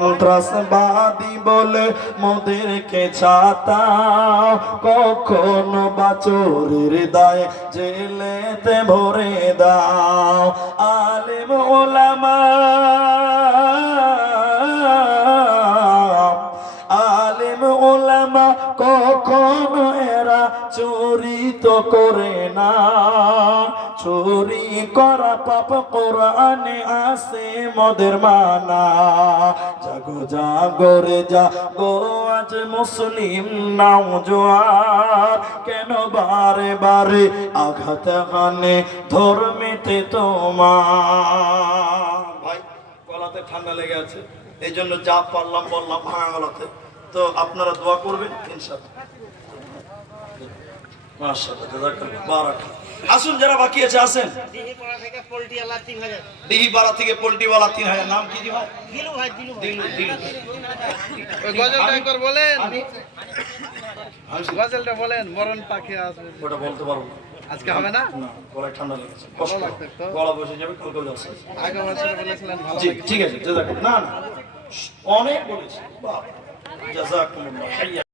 সন্ত্রাসবাদী বলে মোদেরকে ছাতাও কখনো বা চোরের দায় জেলেতে ভরে দাও। আলেম ওলামা আলেম ওলামা, কখনো এরা চুরি তো করে না। চুরি করা পাপ কোরআনে আসে মদের মানা। জাগরে জাগো, আজ মুসলিম নাও জোয়ার। কেন বারে বারে আঘাত হানে ধর্মেতে তোমার? ভাই, গলাতে ঠান্ডা লেগে আছে এই জন্য যা পারলাম বললাম, ভাঙা গলাতে। তো আপনারা দোয়া করবেন আসুন যারা বাকি আছে আসেন। দিহিপাড়া থেকে পোল্ট্রিওয়ালা তিন হাজার নাম কি ভাই? গজলটা বলেন মরণ পাখি আসবে। ওটা বলতে পারব আজকে হবে না? গলায় ঠান্ডা লেগেছে। গলা বসে যাবে কালকে ঠিক আছে না না। অনেক বলেছি। বাহ। জাজাকুমুল্লাহ